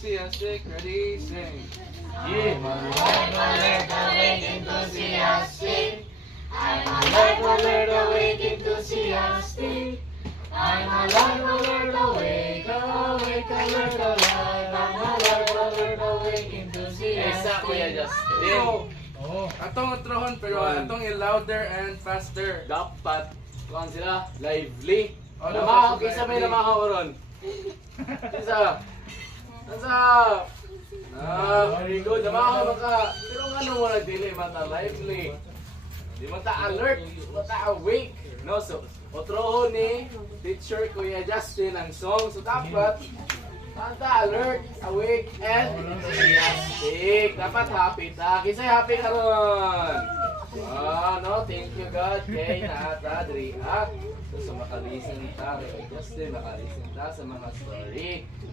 enthusiastic, ready, sing. I'm alert, awake, enthusiastic. I'm alert, awake, enthusiastic. I'm alert, awake, alert, alive. I'm alert, awake, enthusiastic. Isa, Kuya Justin. So, Oh. atong atrohon pero One. atong i-louder and faster. Dapat, kuhan sila, lively. Oh, Namahaw, dapat kisa may lively. namahaw ron. Kisa. Kisa. Very good. Namahaw ka. Pero ano mo na dili, mata lively. Di mata alert, mata awake. No, so, otrohon ni teacher Kuya Justin ang song. So, dapat, mata alert, awake, and enthusiastic. Dapat happy ta. Kisay happy ka ron. No, thank you God. Kay naata, Dri, ha? So, makalising ta. Kay Justin, makalising ta sa mga story.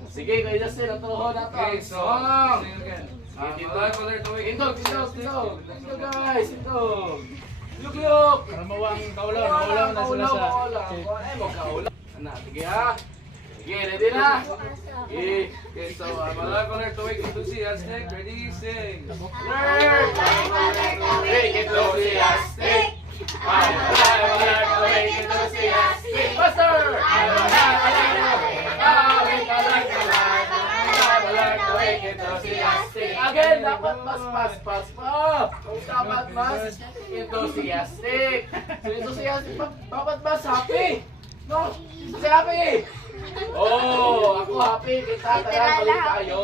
Sige, Kuya Justin, otrohon na to. Okay, ang so, song. sing again. Sige, Alive, alert, awake, Indog, enthusiastic. Let's go guys, indog. Yuk. Para mawang kaulan, maulang na sila sa... Ay, mo kaulan. Ano, sige ha. Sige, ready na? Sige. Okay, so I'm alive, alert, awake, enthusiastic, ready, sing. Alert! Awake, enthusiastic. I'm alive, alert, awake, enthusiastic. Faster! I'm alive, awake, alert, alive. I'm alive, awake, enthusiastic. Again, dapat mas pas pa. Dapat mas enthusiastic. So, enthusiastic, dapat mas happy. No? Kasi happy. Oh, ako happy. Kita tayo balik tayo.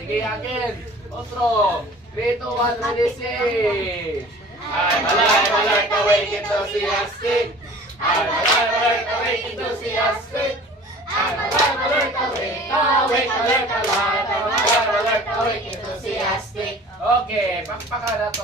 Sige, akin. Otro. 3, 2, 1, ready, sing. I'm alive, alert, awake, enthusiastic. I'm alive, alert, awake, enthusiastic. I'm alive, alert, awake, alert, alive. I'm alive, alert, awake, enthusiastic. Okay, pakpaka na to.